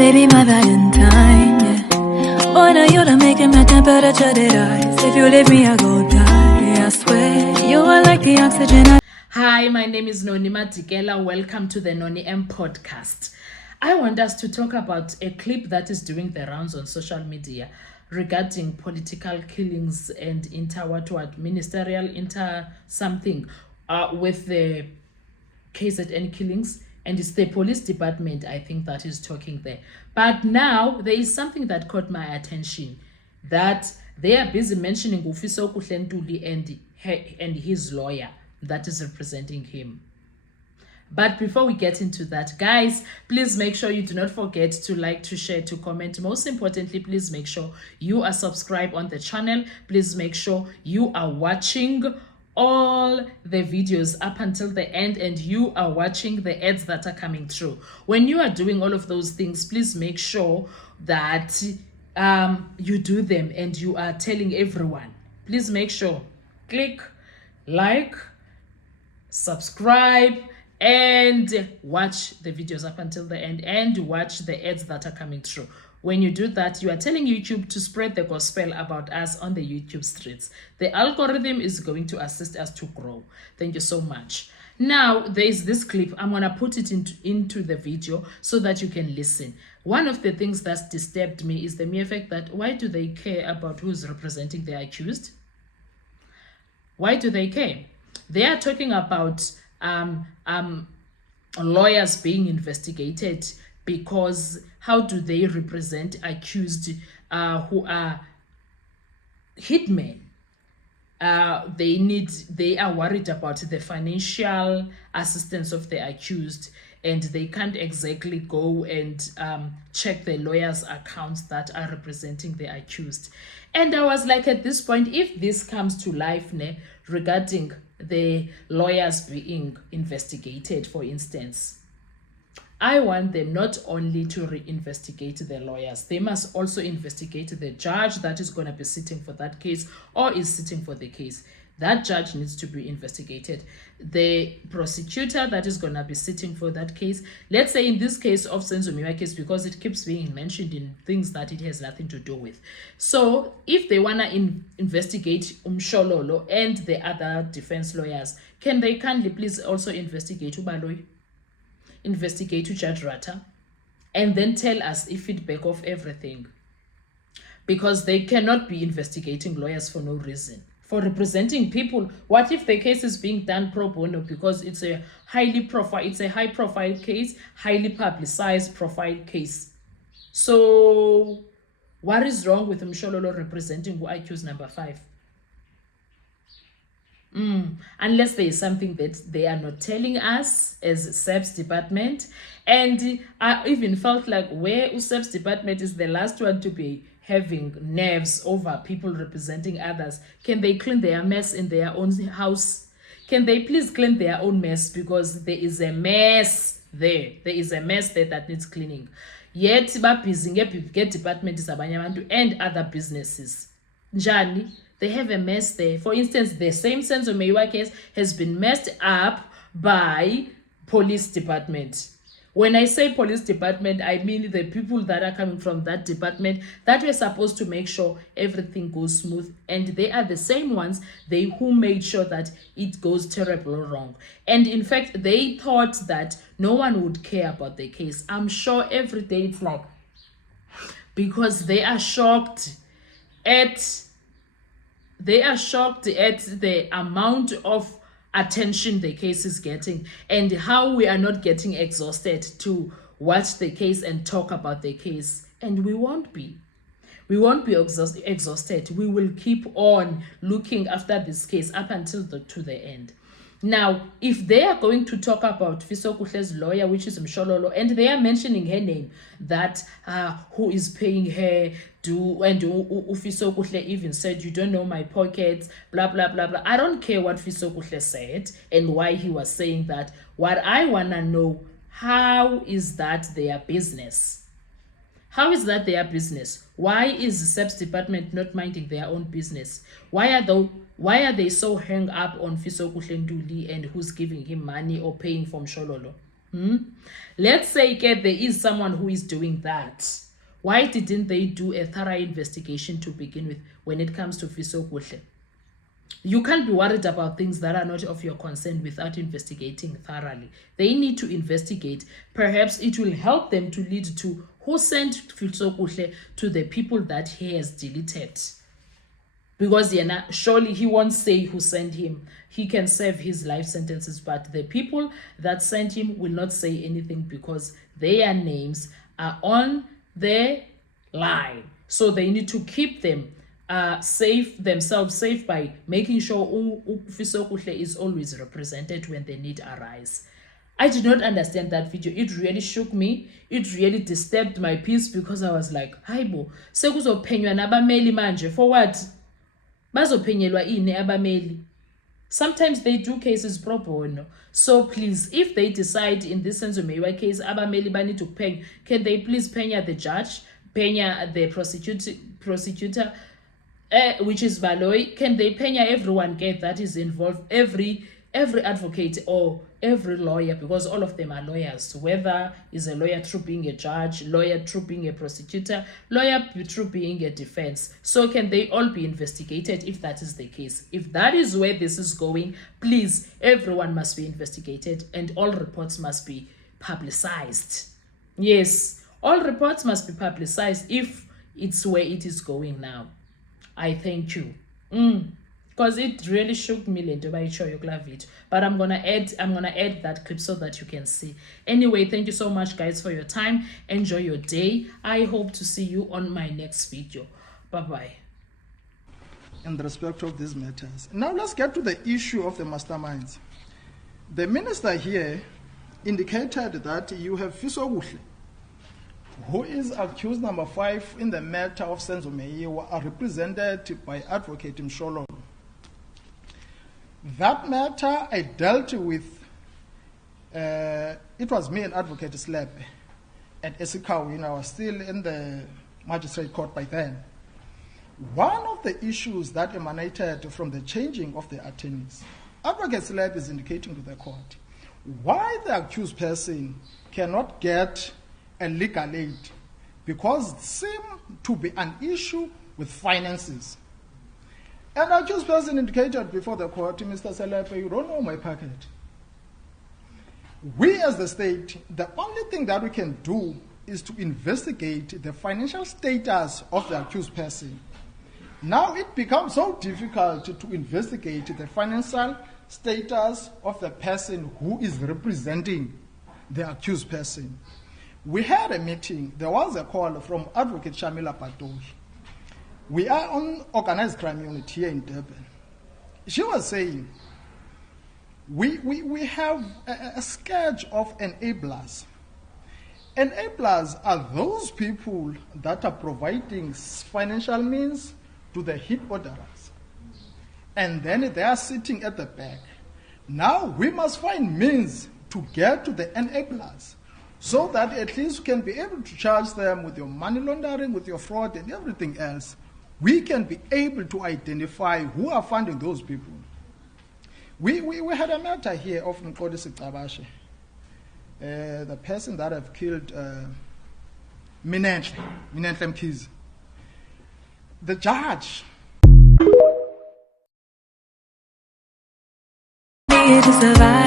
baby, my Valentine, yeah. Boy, now you're making my temperature rise. If you leave me, I go die, I swear. You are like the oxygen. Hi, my name is Noni Madikela. Welcome to the Noni M podcast. I want us to talk about a clip that is doing the rounds on social media regarding political killings and ministerial something with the KZN killings. And it's the police department, I think, that is talking there. But now there is something that caught my attention, that they are busy mentioning Ufiso Kuhlentuli and his lawyer that is representing him. But before we get into that, guys, please make sure you do not forget to like, to share, to comment. Most importantly, please make sure you are subscribed on the channel. Please make sure you are watching all the videos up until the end and you are watching the ads that are coming through. When you are doing all of those things, please make sure that you do them and you are telling everyone. Please make sure, click like, subscribe, and watch the videos up until the end and watch the ads that are coming through. When you do that, you are telling YouTube to spread the gospel about us on the YouTube streets. The algorithm is going to assist us to grow. Thank you so much. Now, there is this clip. I'm going to put it into the video so that you can listen. One of the things that disturbed me is the mere fact that why do they care about who's representing the accused? Why do they care? They are talking about lawyers being investigated because how do they represent accused who are hitmen? They are worried about the financial assistance of the accused, and they can't exactly go and check the lawyers' accounts that are representing the accused. And I was like, at this point, if this comes to life regarding the lawyers being investigated, for instance, I want them not only to reinvestigate the lawyers, they must also investigate the judge that is going to be sitting for that case or is sitting for the case. That judge needs to be investigated. The prosecutor that is going to be sitting for that case, let's say in this case of Senzomiwa case, because it keeps being mentioned in things that it has nothing to do with. So if they want to investigate Umshololo and the other defense lawyers, can they kindly please also investigate Ubaloy? Investigate to Judge Rata and then tell us a feedback of everything, because they cannot be investigating lawyers for no reason, for representing people. What if the case is being done pro bono because it's a high profile case, highly publicized profile case? So what is wrong with Mshololo representing who accused number 5? Unless there is something that they are not telling us as SEPS department. And I even felt like where SEPS department is the last one to be having nerves over people representing others. Can they clean their mess in their own house? Can they please clean their own mess? Because there is a mess there. There is a mess there that needs cleaning. Yet, get department is abanyamantu and other businesses. Njani, they have a mess there. For instance, the same Senzomiwa case has been messed up by police department. When I say police department, I mean the people that are coming from that department that were supposed to make sure everything goes smooth. And they are the same ones who made sure that it goes terribly wrong. And in fact, they thought that no one would care about the case. I'm sure every day it's like, because they are shocked at the amount of attention the case is getting and how we are not getting exhausted to watch the case and talk about the case. And we won't be exhausted. We will keep on looking after this case up until to the end. Now, if they are going to talk about Fiso Kuhle's lawyer, which is Mshololo, and they are mentioning her name, that who is paying her, and Fiso Kuhle even said, you don't know my pockets, blah, blah, blah, blah. I don't care what Fiso Kuhle said and why he was saying that. What I want to know, how is that their business? How is that their business? Why is the SEPS department not minding their own business? Why are they so hung up on Fiso Kuhle Ntuli and who's giving him money or paying for Mshololo? Let's say there is someone who is doing that. Why didn't they do a thorough investigation to begin with when it comes to Fiso Kuhle? You can't be worried about things that are not of your concern without investigating thoroughly. They need to investigate. Perhaps it will help them to lead to who sent Fiso Kuhle to the people that he has deleted. Because surely he won't say who sent him. He can serve his life sentences, but the people that sent him will not say anything because their names are on the line. So they need to keep them themselves safe by making sure Fiso Kuhle is always represented when the need arise. I did not understand that video. It really shook me. It really disturbed my peace because I was like, hayibo, sekuzophenywa nabameli manje for what? Bazophenyelwa ini abameli? Sometimes they do cases pro bono. So please, if they decide in this Senzo Meyiwa case, abameli bani to pay, can they please penya the judge, penya the prosecutor, which is Baloyi? Can they penya everyone that is involved, every advocate or every lawyer, because all of them are lawyers, whether is a lawyer through being a judge, lawyer through being a prosecutor, lawyer through being a defense. So can they all be investigated if that is the case? If that is where this is going, please, everyone must be investigated and all reports must be publicized. Yes, all reports must be publicized if it's where it is going now. I thank you. Because it really shook me lento bayitshoyo kula video, but I'm gonna add that clip so that you can see. Anyway, thank you so much guys for your time. Enjoy your day. I hope to see you on my next video. Bye bye. In respect of these matters, now let's get to the issue of the masterminds. The minister here indicated that you have Fiso Kuhle, who is accused number 5 in the matter of Senzo Meyiwa, are represented by Advocate Msholo. That matter I dealt with, it was me and Advocate Slepe at Esikhawu. I was still in the magistrate court by then. One of the issues that emanated from the changing of the attorneys, Advocate Slepe is indicating to the court why the accused person cannot get a legal aid, because it seemed to be an issue with finances. And the accused person indicated before the court, Mr. Slepe, you don't know my packet. We as the state, the only thing that we can do is to investigate the financial status of the accused person. Now it becomes so difficult to investigate the financial status of the person who is representing the accused person. We had a meeting. There was a call from Advocate Shamila Patohi. We are on organized crime unit here in Durban. She was saying, we have a sketch of enablers. Enablers are those people that are providing financial means to the hit orderers. And then they are sitting at the back. Now we must find means to get to the enablers, so that at least we can be able to charge them with your money laundering, with your fraud and everything else. We can be able to identify who are funding those people. We had a matter here of Mkodisi Tabashe, the person that have killed Minenhle Mkhize. The judge To survive.